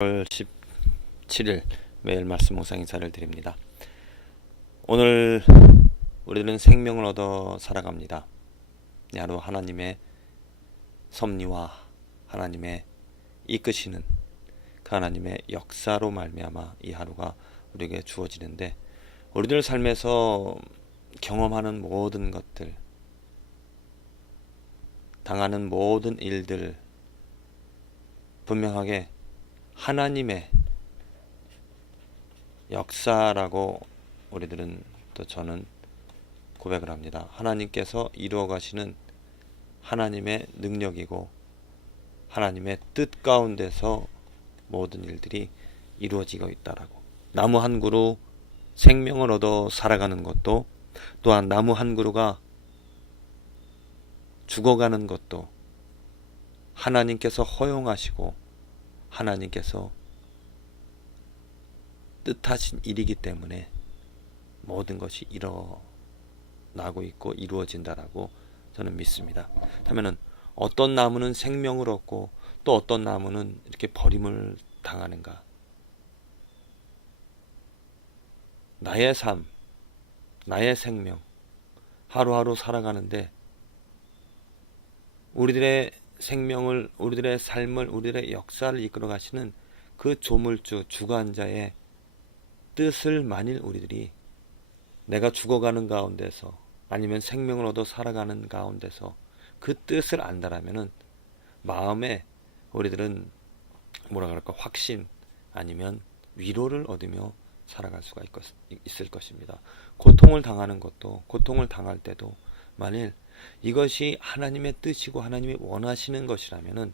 10월 17일 매일 말씀 묵상 인사를 드립니다. 오늘 우리들은 생명을 얻어 살아갑니다. 이 하루 하나님의 섭리와 하나님의 이끄시는 그 하나님의 역사로 말미암아 이 하루가 우리에게 주어지는데 우리들 삶에서 경험하는 모든 것들 당하는 모든 일들 분명하게 하나님의 역사라고 우리들은 또 저는 고백을 합니다. 하나님께서 이루어 가시는 하나님의 능력이고 하나님의 뜻 가운데서 모든 일들이 이루어지고 있다라고. 나무 한 그루 생명을 얻어 살아가는 것도 또한 나무 한 그루가 죽어가는 것도 하나님께서 허용하시고 하나님께서 뜻하신 일이기 때문에 모든 것이 일어나고 있고 이루어진다라고 저는 믿습니다. 그러면은 어떤 나무는 생명을 얻고 또 어떤 나무는 이렇게 버림을 당하는가? 나의 삶, 나의 생명, 하루하루 살아가는데 우리들의 생명을, 우리들의 삶을, 우리들의 역사를 이끌어 가시는 그 조물주, 주관자의 뜻을 만일 우리들이 내가 죽어가는 가운데서 아니면 생명을 얻어 살아가는 가운데서 그 뜻을 안다라면은 마음에 우리들은 뭐라 그럴까 확신 아니면 위로를 얻으며 살아갈 수가 있, 있을 것입니다. 고통을 당하는 것도 고통을 당할 때도 만일 이것이 하나님의 뜻이고 하나님이 원하시는 것이라면은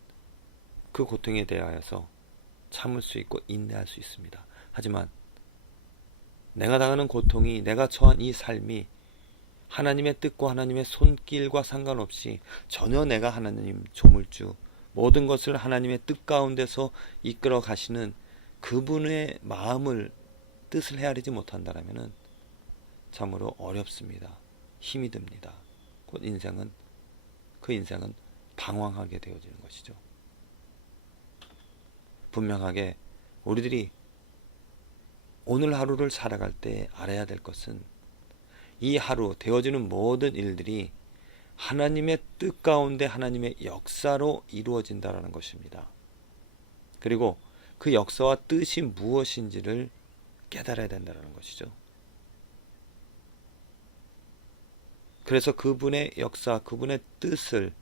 그 고통에 대하여서 참을 수 있고 인내할 수 있습니다. 하지만 내가 당하는 고통이 내가 처한 이 삶이 하나님의 뜻과 하나님의 손길과 상관없이 전혀 내가 하나님 조물주 모든 것을 하나님의 뜻 가운데서 이끌어 가시는 그분의 마음을 뜻을 헤아리지 못한다라면은 참으로 어렵습니다. 힘이 듭니다. 곧 인생은 그 인생은 방황하게 되어지는 것이죠. 분명하게 우리들이 오늘 하루를 살아갈 때 알아야 될 것은 이 하루 되어지는 모든 일들이 하나님의 뜻 가운데 하나님의 역사로 이루어진다라는 것입니다. 그리고 그 역사와 뜻이 무엇인지를 깨달아야 된다는 것이죠. 그래서 그분의 역사, 그분의 뜻을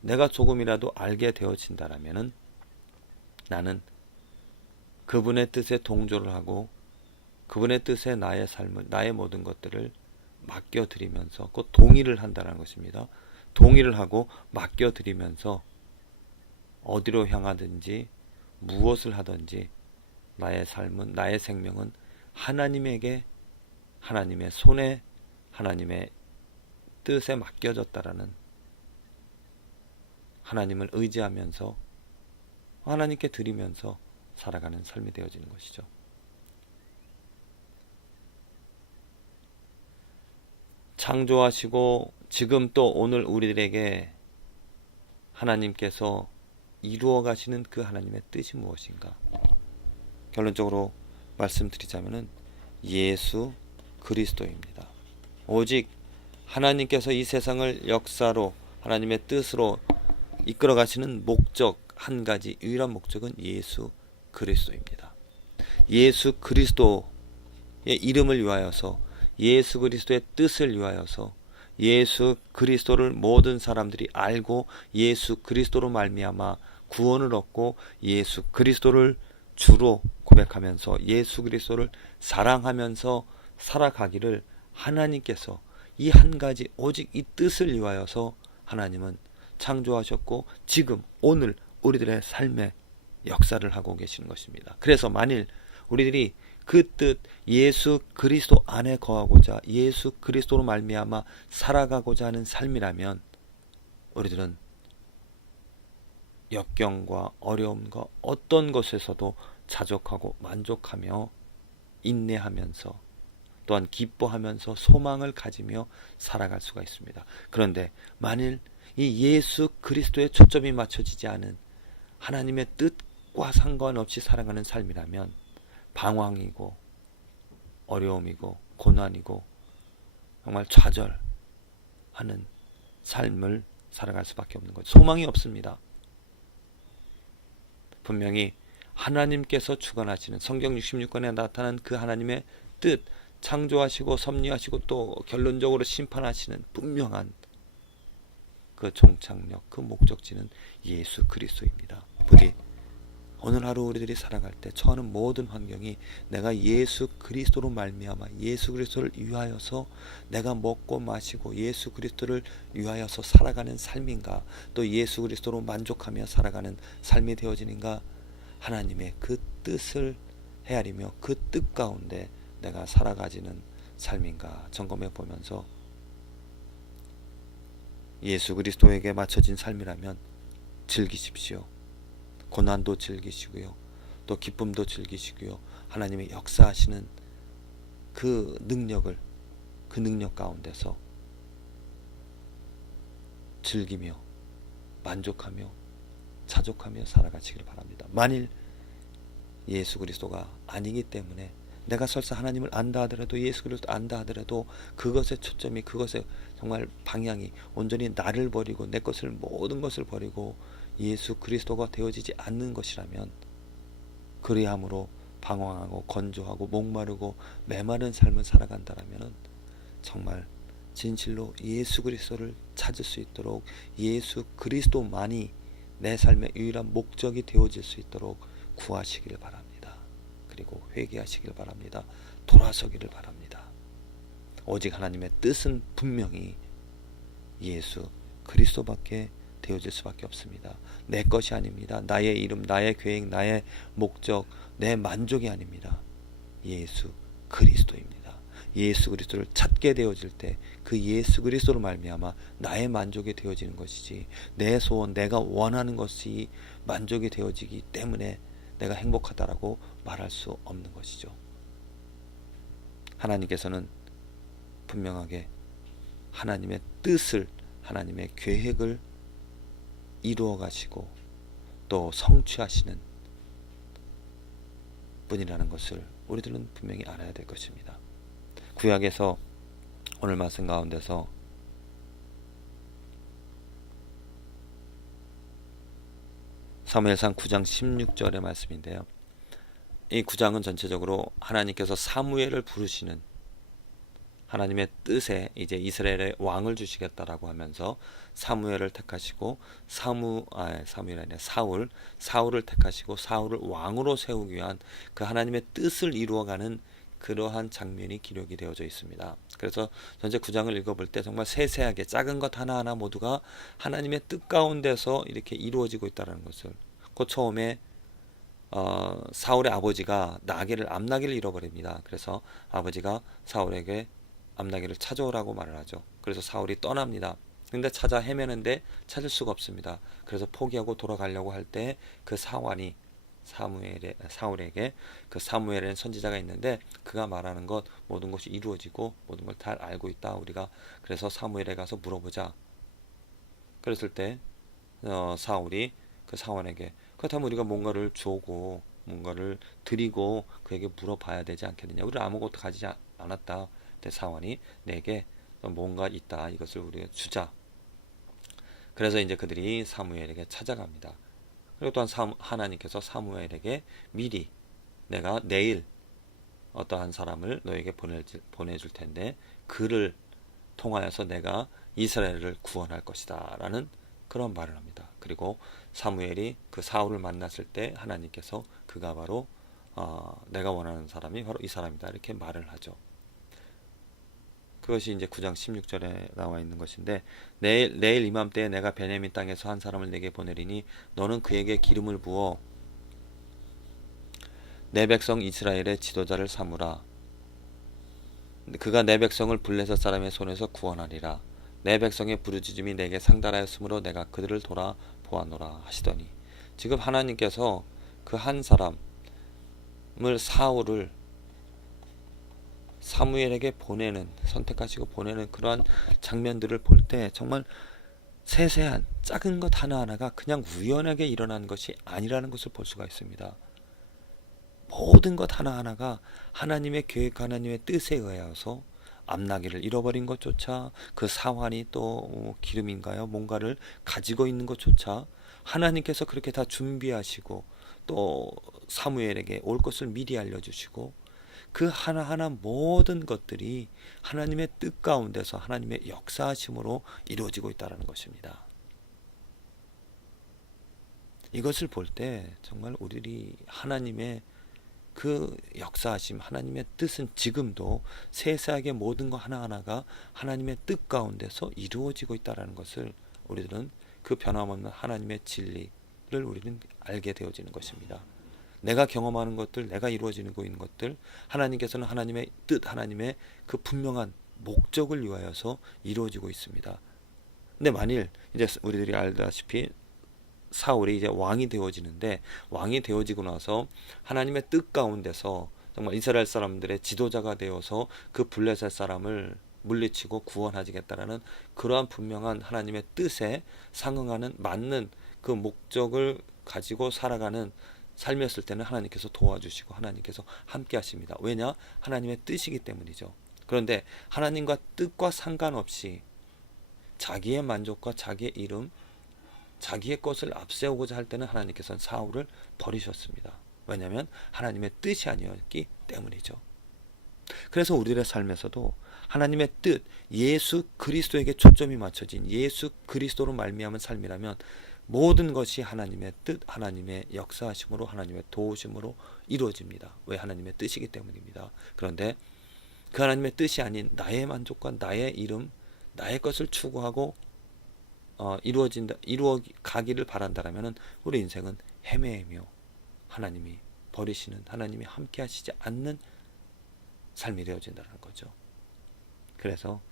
내가 조금이라도 알게 되어진다라면은 나는 그분의 뜻에 동조를 하고 그분의 뜻에 나의 삶을, 나의 모든 것들을 맡겨드리면서 곧 동의를 한다는 것입니다. 동의를 하고 맡겨드리면서 어디로 향하든지 무엇을 하든지 나의 삶은, 나의 생명은 하나님에게 하나님의 손에 하나님의 뜻에 맡겨졌다라는 하나님을 의지하면서 하나님께 드리면서 살아가는 삶이 되어지는 것이죠. 창조하시고 지금 또 오늘 우리들에게 하나님께서 이루어 가시는 그 하나님의 뜻이 무엇인가? 결론적으로 말씀드리자면은 예수 그리스도입니다. 오직 하나님께서 이 세상을 역사로 하나님의 뜻으로 이끌어 가시는 목적 한 가지 유일한 목적은 예수 그리스도입니다. 예수 그리스도의 이름을 위하여서 예수 그리스도의 뜻을 위하여서 예수 그리스도를 모든 사람들이 알고 예수 그리스도로 말미암아 구원을 얻고 예수 그리스도를 주로 고백하면서 예수 그리스도를 사랑하면서 살아가기를 하나님께서 이 한 가지 오직 이 뜻을 위하여서 하나님은 창조하셨고 지금 오늘 우리들의 삶에 역사를 하고 계시는 것입니다. 그래서 만일 우리들이 그 뜻 예수 그리스도 안에 거하고자 예수 그리스도로 말미암아 살아가고자 하는 삶이라면 우리들은 역경과 어려움과 어떤 것에서도 자족하고 만족하며 인내하면서 또한 기뻐하면서 소망을 가지며 살아갈 수가 있습니다. 그런데 만일 이 예수 그리스도의 초점이 맞춰지지 않은 하나님의 뜻 뜻과 상관없이 살아가는 삶이라면 방황이고 어려움이고 고난이고 정말 좌절하는 삶을 살아갈 수밖에 없는 거죠. 소망이 없습니다. 분명히 하나님께서 주관하시는 성경 66권에 나타난 그 하나님의 뜻, 창조하시고 섭리하시고 또 결론적으로 심판하시는 분명한 그 종착역, 그 목적지는 예수 그리스도입니다. 부디 오늘 하루 우리들이 살아갈 때 처하는 모든 환경이 내가 예수 그리스도로 말미암아 예수 그리스도를 위하여서 내가 먹고 마시고 예수 그리스도를 위하여서 살아가는 삶인가 또 예수 그리스도로 만족하며 살아가는 삶이 되어지는가 하나님의 그 뜻을 헤아리며 그 뜻 가운데 내가 살아가지는 삶인가 점검해 보면서 예수 그리스도에게 맞춰진 삶이라면 즐기십시오. 고난도 즐기시고요. 또 기쁨도 즐기시고요. 하나님의 역사하시는 그 능력을 그 능력 가운데서 즐기며 만족하며 자족하며 살아가시길 바랍니다. 만일 예수 그리스도가 아니기 때문에 내가 설사 하나님을 안다 하더라도 예수 그리스도 안다 하더라도 그것의 초점이 그것의 정말 방향이 온전히 나를 버리고 내 것을 모든 것을 버리고 예수 그리스도가 되어지지 않는 것이라면 그리함으로 방황하고 건조하고 목마르고 메마른 삶을 살아간다라면 정말 진실로 예수 그리스도를 찾을 수 있도록 예수 그리스도만이 내 삶의 유일한 목적이 되어질 수 있도록 구하시길 바랍니다. 그리고 회개하시길 바랍니다. 돌아서기를 바랍니다. 오직 하나님의 뜻은 분명히 예수 그리스도밖에 되어질 수밖에 없습니다. 내 것이 아닙니다. 나의 이름, 나의 계획, 나의 목적, 내 만족이 아닙니다. 예수 그리스도입니다. 예수 그리스도를 찾게 되어질 때 그 예수 그리스도로 말미암아 나의 만족이 되어지는 것이지 내 소원 내가 원하는 것이 만족이 되어지기 때문에 내가 행복하다라고 말할 수 없는 것이죠. 하나님께서는 분명하게 하나님의 뜻을 하나님의 계획을 이루어 가시고 또 성취하시는 분이라는 것을 우리들은 분명히 알아야 될 것입니다. 구약에서 오늘 말씀 가운데서 사무엘상 9장 16절의 말씀인데요. 이 9장은 전체적으로 하나님께서 사무엘을 부르시는 하나님의 뜻에 이제 이스라엘의 왕을 주시겠다라고 하면서 사무엘을 택하시고 사무 아 사무엘 아니라 사울 사울을 택하시고 사울을 왕으로 세우기 위한 그 하나님의 뜻을 이루어가는 그러한 장면이 기록이 되어져 있습니다. 그래서 전체 구장을 읽어볼 때 정말 세세하게 작은 것 하나하나 모두가 하나님의 뜻 가운데서 이렇게 이루어지고 있다는 것을 그 처음에 어, 사울의 아버지가 나귀를 암나귀를 잃어버립니다. 그래서 아버지가 사울에게 암나귀를 찾아오라고 말을 하죠. 그래서 사울이 떠납니다. 근데 찾아 헤매는데 찾을 수가 없습니다. 그래서 포기하고 돌아가려고 할 때 그 사환이 사무엘의 사울에게 그 사무엘은 선지자가 있는데 그가 말하는 것 모든 것이 이루어지고 모든 걸 다 알고 있다 우리가 그래서 사무엘에 가서 물어보자. 그랬을 때 어, 사울이 그 사원에게 그렇다면 우리가 뭔가를 주고 뭔가를 드리고 그에게 물어봐야 되지 않겠느냐. 우리 아무것도 가지지 않았다. 사원이 내게 뭔가 있다. 이것을 우리가 주자. 그래서 이제 그들이 사무엘에게 찾아갑니다. 그리고 또한 사, 하나님께서 사무엘에게 미리 내가 내일 어떠한 사람을 너에게 보내줄, 보내줄 텐데 그를 통하여서 내가 이스라엘을 구원할 것이다 라는 그런 말을 합니다. 그리고 사무엘이 그 사울을 만났을 때 하나님께서 그가 바로 어, 내가 원하는 사람이 바로 이 사람이다 이렇게 말을 하죠. 그것이 이제 9장 16절에 나와 있는 것인데 내일 내일 이맘때에 내가 베냐민 땅에서 한 사람을 내게 보내리니 너는 그에게 기름을 부어 내 백성 이스라엘의 지도자를 삼으라. 그가 내 백성을 블레셋 사람의 손에서 구원하리라. 내 백성의 부르짖음이 내게 상달하였으므로 내가 그들을 돌아 보아노라 하시더니. 지금 하나님께서 그 한 사람을 사울을 사무엘에게 보내는 선택하시고 보내는 그러한 장면들을 볼 때 정말 세세한 작은 것 하나하나가 그냥 우연하게 일어난 것이 아니라는 것을 볼 수가 있습니다. 모든 것 하나하나가 하나님의 계획, 하나님의 뜻에 의하여서 앞나기를 잃어버린 것조차 그 사환이 또 어, 기름인가요? 뭔가를 가지고 있는 것조차 하나님께서 그렇게 다 준비하시고 또 사무엘에게 올 것을 미리 알려주시고 그 하나하나 모든 것들이 하나님의 뜻 가운데서 하나님의 역사하심으로 이루어지고 있다는 것입니다. 이것을 볼 때 정말 우리들이 하나님의 그 역사하심 하나님의 뜻은 지금도 세세하게 모든 것 하나하나가 하나님의 뜻 가운데서 이루어지고 있다는 것을 우리들은 그 변함없는 하나님의 진리를 우리는 알게 되어지는 것입니다. 내가 경험하는 것들, 내가 이루어지는 있는 것들, 하나님께서는 하나님의 뜻, 하나님의 그 분명한 목적을 위하여서 이루어지고 있습니다. 근데 만일 이제 우리들이 알다시피 사울이 이제 왕이 되어지는데 왕이 되어지고 나서 하나님의 뜻 가운데서 정말 이스라엘 사람들의 지도자가 되어서 그 블레셋 사람을 물리치고 구원하시겠다라는 그러한 분명한 하나님의 뜻에 상응하는 맞는 그 목적을 가지고 살아가는 삶이었을 때는 하나님께서 도와주시고 하나님께서 함께 하십니다. 왜냐? 하나님의 뜻이기 때문이죠. 그런데 하나님과 뜻과 상관없이 자기의 만족과 자기의 이름, 자기의 것을 앞세우고자 할 때는 하나님께서는 사울을 버리셨습니다. 왜냐하면 하나님의 뜻이 아니었기 때문이죠. 그래서 우리들의 삶에서도 하나님의 뜻, 예수 그리스도에게 초점이 맞춰진 예수 그리스도로 말미암은 삶이라면 모든 것이 하나님의 뜻, 하나님의 역사하심으로 하나님의 도우심으로 이루어집니다. 왜 하나님의 뜻이기 때문입니다. 그런데 그 하나님의 뜻이 아닌 나의 만족과 나의 이름, 나의 것을 추구하고 어, 이루어진다, 이루어 가기를 바란다라면은 우리 인생은 헤매며 하나님이 버리시는 하나님이 함께 하시지 않는 삶이 되어진다는 거죠. 그래서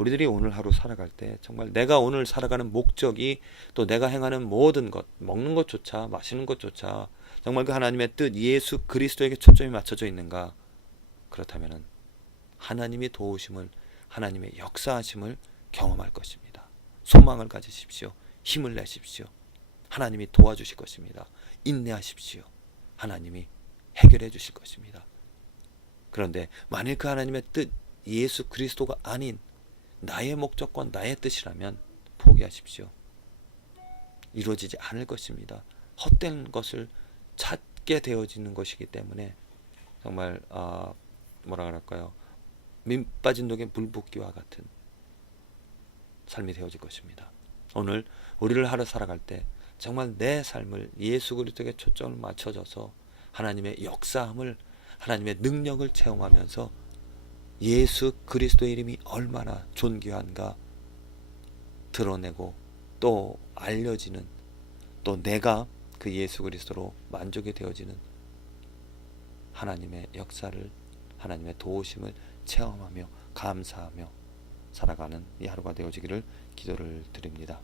우리들이 오늘 하루 살아갈 때 정말 내가 오늘 살아가는 목적이 또 내가 행하는 모든 것, 먹는 것조차 마시는 것조차 정말 그 하나님의 뜻 예수 그리스도에게 초점이 맞춰져 있는가? 그렇다면은 하나님이 도우심을 하나님의 역사하심을 경험할 것입니다. 소망을 가지십시오. 힘을 내십시오. 하나님이 도와주실 것입니다. 인내하십시오. 하나님이 해결해 주실 것입니다. 그런데 만일 그 하나님의 뜻 예수 그리스도가 아닌 나의 목적과 나의 뜻이라면 포기하십시오. 이루어지지 않을 것입니다. 헛된 것을 찾게 되어지는 것이기 때문에 정말 아 뭐라 그럴까요? 민 빠진 독에 물 붓기와 같은 삶이 되어질 것입니다. 오늘 우리를 하루 살아갈 때 정말 내 삶을 예수 그리스도에 초점을 맞춰져서 하나님의 역사함을 하나님의 능력을 체험하면서 예수 그리스도의 이름이 얼마나 존귀한가 드러내고 또 알려지는 또 내가 그 예수 그리스도로 만족이 되어지는 하나님의 역사를 하나님의 도우심을 체험하며 감사하며 살아가는 이 하루가 되어지기를 기도를 드립니다.